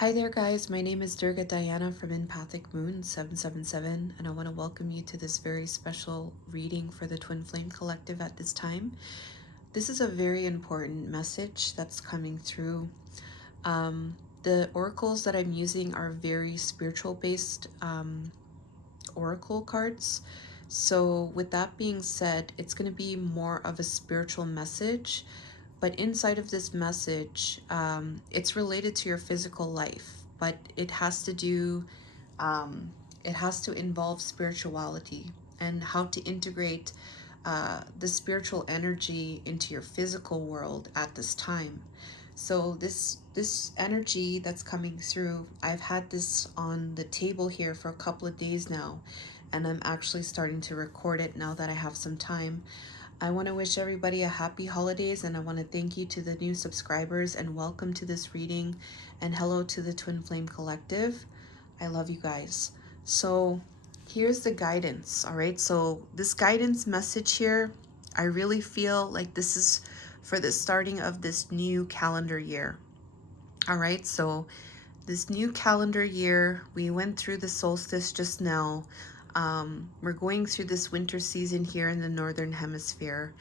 Hi there guys, my name is Durga Diana from Empathic Moon 777 and I want to welcome you to this very special reading for the Twin Flame Collective at this time. This is a very important message that's coming through. The oracles that I'm using are very spiritual based oracle cards. So with that being said, it's going to be more of a spiritual message. But inside of this message, it's related to your physical life, but it has to do, it has to involve spirituality and how to integrate the spiritual energy into your physical world at this time. So this energy that's coming through, I've had this on the table here for a couple of days now, and I'm actually starting to record it now that I have some time. I want to wish everybody a happy holidays, and I want to thank you to the new subscribers and welcome to this reading, and hello to the Twin Flame Collective. I love you guys. So here's the guidance. All right, so this guidance message here, I really feel like this is for the starting of this new calendar year. All right, so this new calendar year, we went through the solstice just now. We're going through this winter season here in the Northern Hemisphere.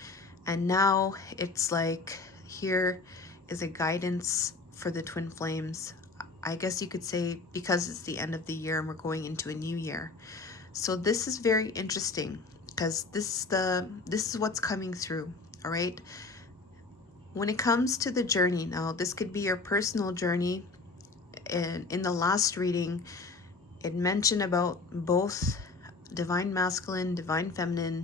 And now it's like here is a guidance for the Twin Flames. I guess you could say because it's the end of the year and we're going into a new year. So this is very interesting because this is what's coming through, all right? When it comes to the journey, now this could be your personal journey. And in the last reading, it mentioned about both divine masculine, divine feminine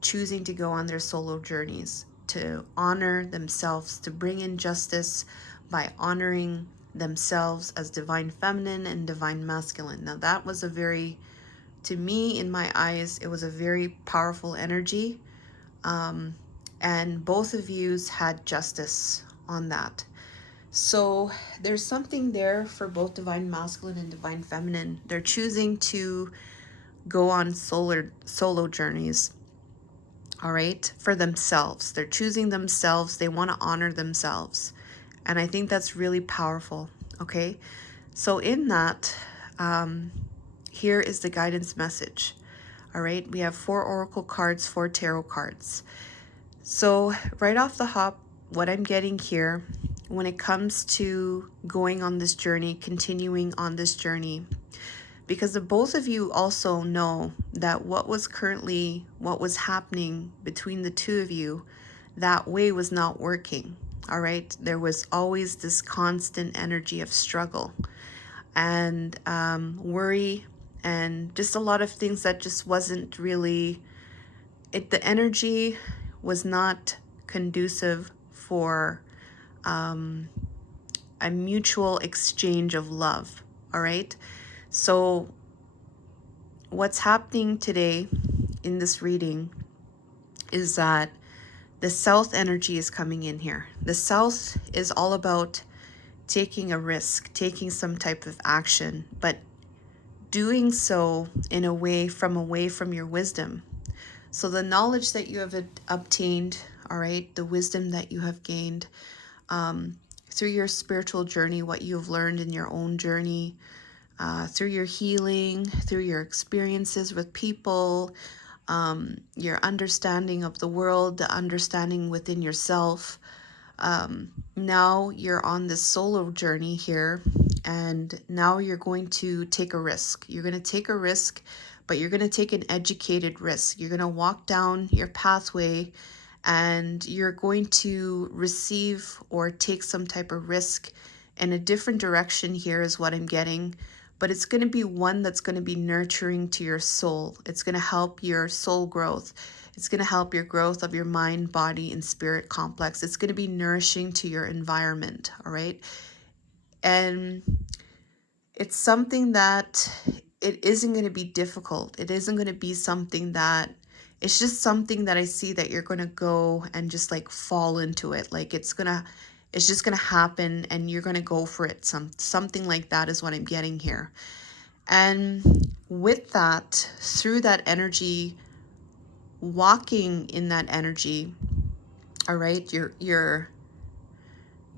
choosing to go on their solo journeys, to honor themselves, to bring in justice by honoring themselves as divine feminine and divine masculine. Now that was a very, to me, in my eyes, it was a very powerful energy. And both of yous had justice on that. So there's something there for both divine masculine and divine feminine. They're choosing to go on solo journeys, all right, for themselves. They're choosing themselves. They want to honor themselves. And I think that's really powerful, okay? So in that, here is the guidance message, all right? We have 4 oracle cards, 4 tarot cards. So right off the hop, what I'm getting here, when it comes to going on this journey, continuing on this journey, because the both of you also know that what was happening between the two of you, that way was not working, all right? There was always this constant energy of struggle and worry and just a lot of things that just wasn't really, the energy was not conducive for a mutual exchange of love, all right? So what's happening today in this reading is that the South energy is coming in here. The South is all about taking a risk, taking some type of action, but doing so in a way from your wisdom. So the knowledge that you have obtained, all right, the wisdom that you have gained through your spiritual journey, what you've learned in your own journey, through your healing, through your experiences with people, your understanding of the world, the understanding within yourself. Now you're on this solo journey here, and now you're going to take a risk. You're going to take a risk, but you're going to take an educated risk. You're going to walk down your pathway and you're going to receive or take some type of risk in a different direction here is what I'm getting. But it's going to be one that's going to be nurturing to your soul. It's going to help your soul growth. It's going to help your growth of your mind, body, and spirit complex. It's going to be nourishing to your environment, all right? And it's something that it isn't going to be difficult. It isn't going to be something that, it's just something that I see that you're going to go and just like fall into it. Like it's just going to happen and you're going to go for it. Something like that is what I'm getting here. And with that, through that energy, walking in that energy, all right, you're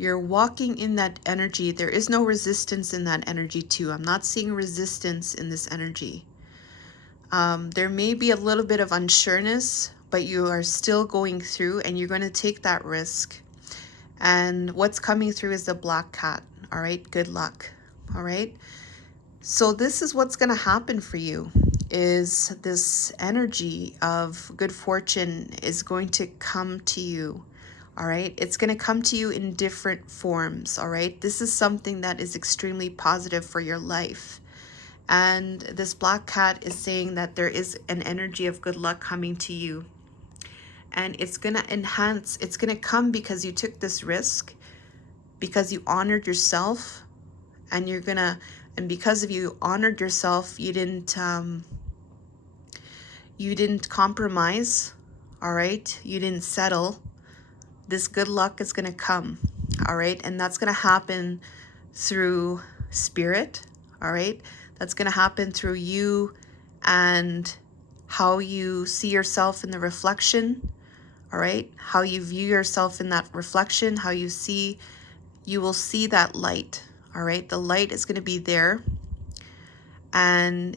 You're walking in that energy. There is no resistance in that energy too. I'm not seeing resistance in this energy. There may be a little bit of unsureness, but you are still going through and you're going to take that risk. And what's coming through is the black cat. All right, good luck. All right. So this is what's going to happen for you, is this energy of good fortune is going to come to you. All right. It's going to come to you in different forms. All right. This is something that is extremely positive for your life. And this black cat is saying that there is an energy of good luck coming to you. And it's going to enhance, it's going to come because you took this risk, because you honored yourself, and you're going to, and because of you honored yourself, you didn't compromise, all right? You didn't settle. This good luck is going to come, all right? And that's going to happen through spirit, all right? That's going to happen through you and how you see yourself in the reflection, all right? How you view yourself in that reflection, how you will see that light, all right? The light is going to be there, and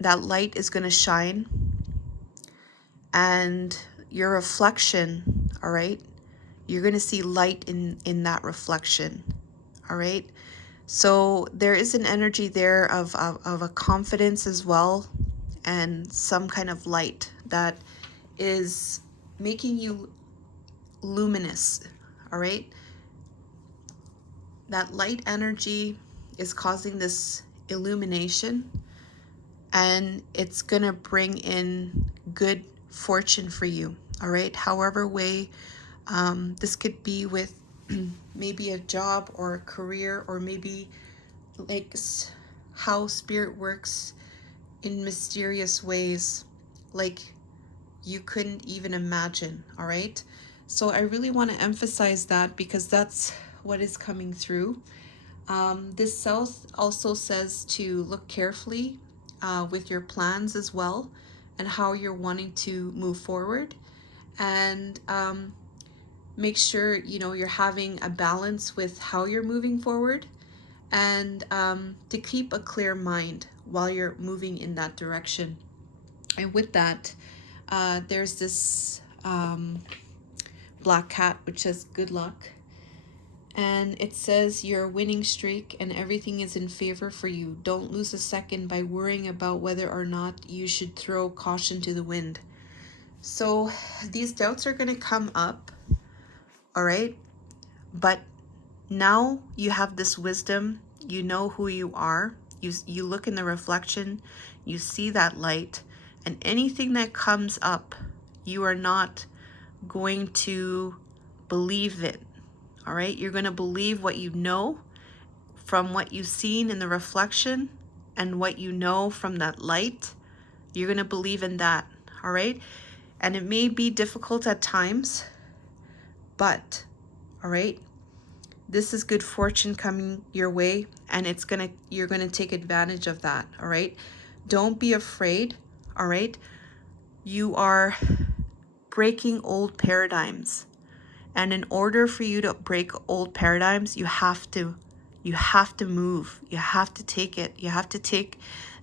that light is going to shine, and your reflection, all right? You're going to see light in that reflection, all right? So there is an energy there of a confidence as well, and some kind of light that is making you luminous, all right? That light energy is causing this illumination, and it's gonna bring in good fortune for you, all right? However way, this could be with maybe a job or a career, or maybe like how spirit works in mysterious ways, like you couldn't even imagine, all right? So I really want to emphasize that, because that's what is coming through. This south also says to look carefully with your plans as well, and how you're wanting to move forward, and make sure you're having a balance with how you're moving forward, and to keep a clear mind while you're moving in that direction. And with that, there's this black cat which says good luck, and it says your winning streak and everything is in favor for you. Don't lose a second by worrying about whether or not you should throw caution to the wind. So these doubts are going to come up, all right? But now you have this wisdom. You know who you are. You look in the reflection, you see that light, and anything that comes up, you are not going to believe it, all right? You're going to believe what you know from what you've seen in the reflection, and what you know from that light. You're going to believe in that, all right? And it may be difficult at times, but, all right, this is good fortune coming your way, and you're gonna take advantage of that, all right? Don't be afraid, all right? You are breaking old paradigms, and in order for you to break old paradigms, you have to move. You have to take it. You have to take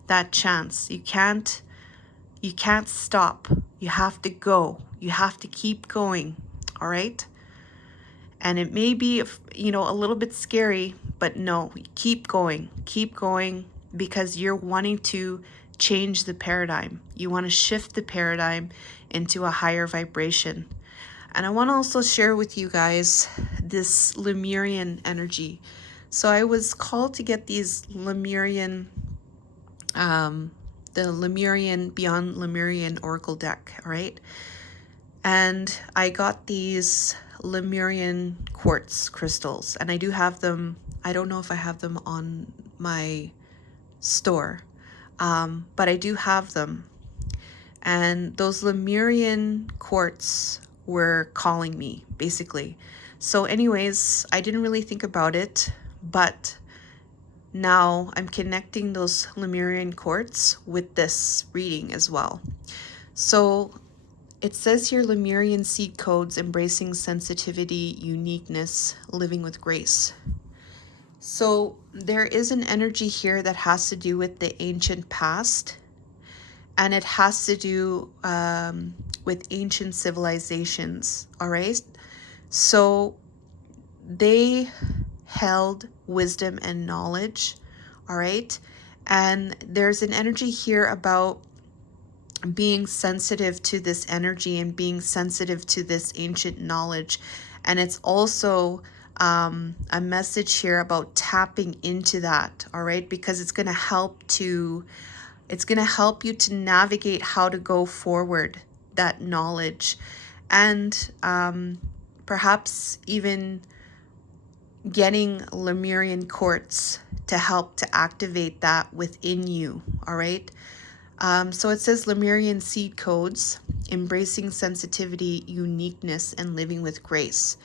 that chance. You can't stop. You have to go. You have to keep going, all right? And it may be, a little bit scary, but no, keep going, because you're wanting to change the paradigm. You want to shift the paradigm into a higher vibration. And I want to also share with you guys this Lemurian energy. So I was called to get these Lemurian, the Lemurian, Beyond Lemurian Oracle deck, all right? And I got these Lemurian quartz crystals, and I do have them. I don't know if I have them on my store, but I do have them. And those Lemurian quartz were calling me, basically. So anyways, I didn't really think about it, but now I'm connecting those Lemurian quartz with this reading as well. So It says here Lemurian seed codes, embracing sensitivity, uniqueness, living with grace. So there is an energy here that has to do with the ancient past, and it has to do with ancient civilizations, all right? So they held wisdom and knowledge, all right? And there's an energy here about being sensitive to this energy and being sensitive to this ancient knowledge. And it's also a message here about tapping into that, all right? Because it's going to help you to navigate how to go forward, that knowledge, and perhaps even getting Lemurian quartz to help to activate that within you, all right? So it says Lemurian seed codes, embracing sensitivity, uniqueness, and living with grace.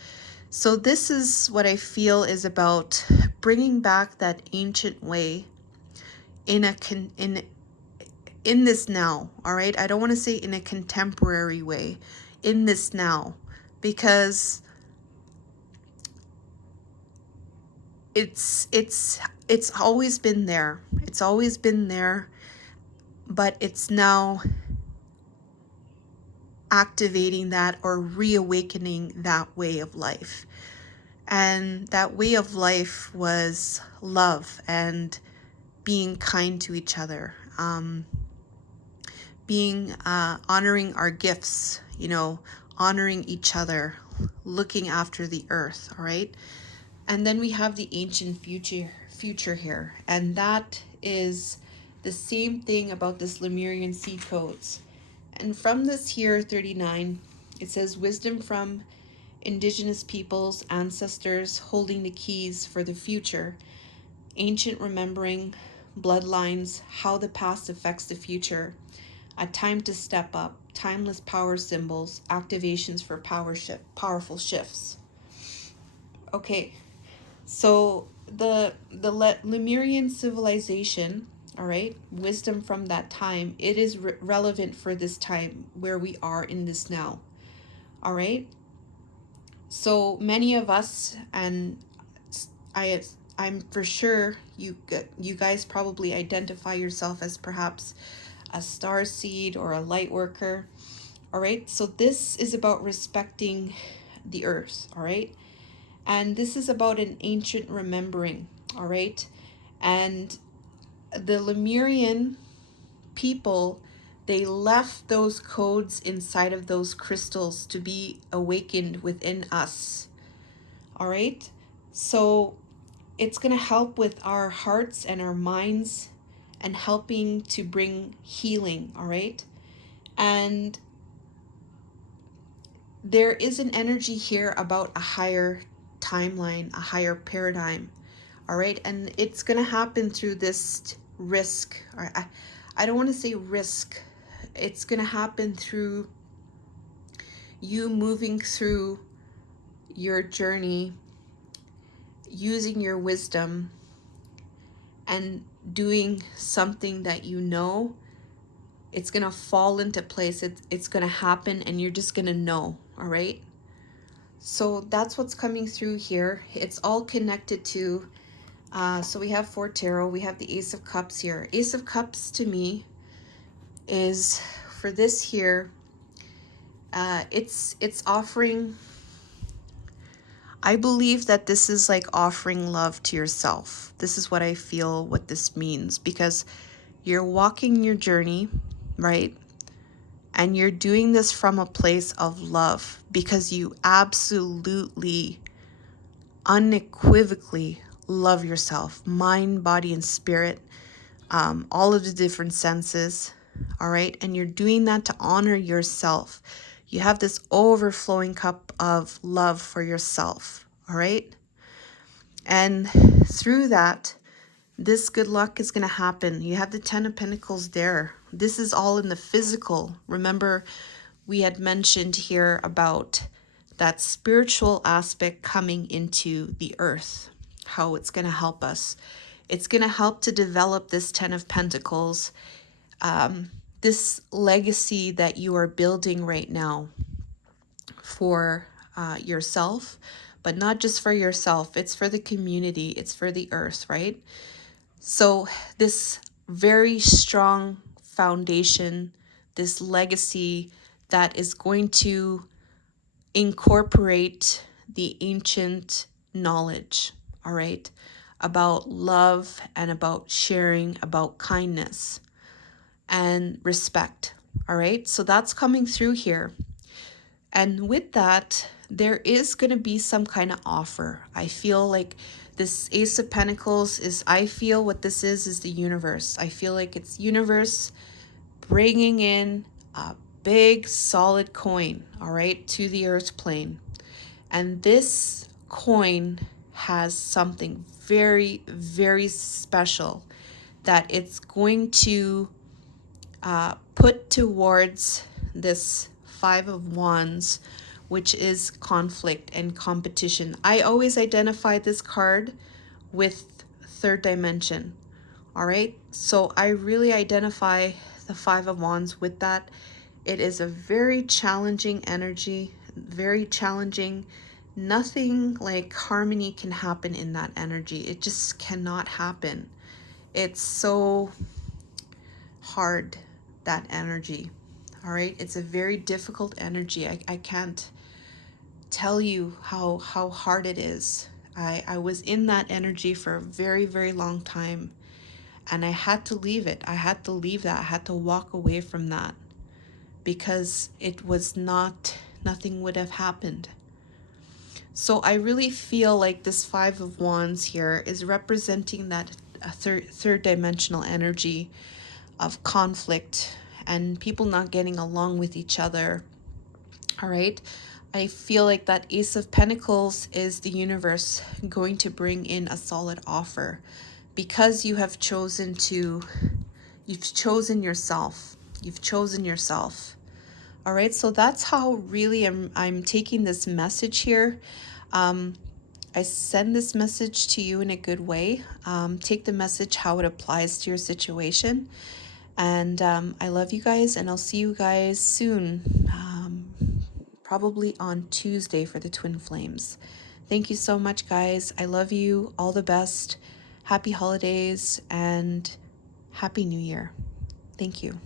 So this is what I feel is about bringing back that ancient way in this now, all right? I don't want to say in a contemporary way, in this now, because it's always been there. It's always been there, but it's now activating that or reawakening that way of life. And that way of life was love and being kind to each other, being honoring our gifts, honoring each other, looking after the earth, all right? And then we have the ancient future here, and that is the same thing about this Lemurian seed codes. And from this here 39, it says wisdom from indigenous peoples, ancestors holding the keys for the future, ancient remembering, bloodlines, how the past affects the future, a time to step up, timeless power symbols, activations for powerful shifts. Okay, so the Lemurian civilization, all right, wisdom from that time, it is relevant for this time where we are in this now, all right? So many of us, and I'm for sure you guys probably identify yourself as perhaps a star seed or a light worker, all right? So this is about respecting the earth, all right? And this is about an ancient remembering, all right? And the Lemurian people, they left those codes inside of those crystals to be awakened within us, all right? So it's going to help with our hearts and our minds and helping to bring healing, all right? And there is an energy here about a higher timeline, a higher paradigm, all right? And it's going to happen through this risk. Or I don't want to say risk. It's going to happen through you moving through your journey, using your wisdom, and doing something that you know. It's going to fall into place. It's going to happen, and you're just going to know, all right? So that's what's coming through here. It's all connected to, so we have 4 tarot. We have the Ace of Cups here. Ace of Cups to me is, for this here, it's offering, I believe that this is like offering love to yourself. This is what I feel what this means, because you're walking your journey, right? And you're doing this from a place of love because you absolutely, unequivocally love yourself, mind, body, and spirit, all of the different senses, all right? And you're doing that to honor yourself. You have this overflowing cup of love for yourself, all right? And through that, this good luck is going to happen. You have the 10 of Pentacles there. This is all in the physical. Remember, we had mentioned here about that spiritual aspect coming into the earth, how it's going to help us. It's going to help to develop this 10 of Pentacles. this legacy that you are building right now for yourself, but not just for yourself, it's for the community, it's for the earth, right? So, this very strong foundation, this legacy that is going to incorporate the ancient knowledge, all right, about love and about sharing, about kindness and respect, all right? So, that's coming through here. And with that, there is going to be some kind of offer. I feel like this Ace of Pentacles is, I feel what this is the universe. I feel like it's universe bringing in a big solid coin, all right, to the earth plane. And this coin has something very, very special that it's going to put towards this Five of Wands, which is conflict and competition. I always identify this card with third dimension. All right, so I really identify the Five of Wands with that. It is a very challenging energy, very challenging. Nothing like harmony can happen in that energy. It just cannot happen. It's so hard, that energy. All right, it's a very difficult energy. I can't tell you how hard it is. I was in that energy for a very, very long time, and I had to leave it. I had to leave that. I had to walk away from that because it was not, nothing would have happened. So I really feel like this Five of Wands here is representing that third dimensional energy of conflict and people not getting along with each other. All right. I feel like that Ace of Pentacles is the universe going to bring in a solid offer because you have chosen to, you've chosen yourself. You've chosen yourself. All right. So that's how really I'm taking this message here. I send this message to you in a good way. Take the message how it applies to your situation. And I love you guys, and I'll see you guys soon, probably on Tuesday for the Twin Flames. Thank you so much, guys. I love you. All the best. Happy holidays and Happy New Year. Thank you.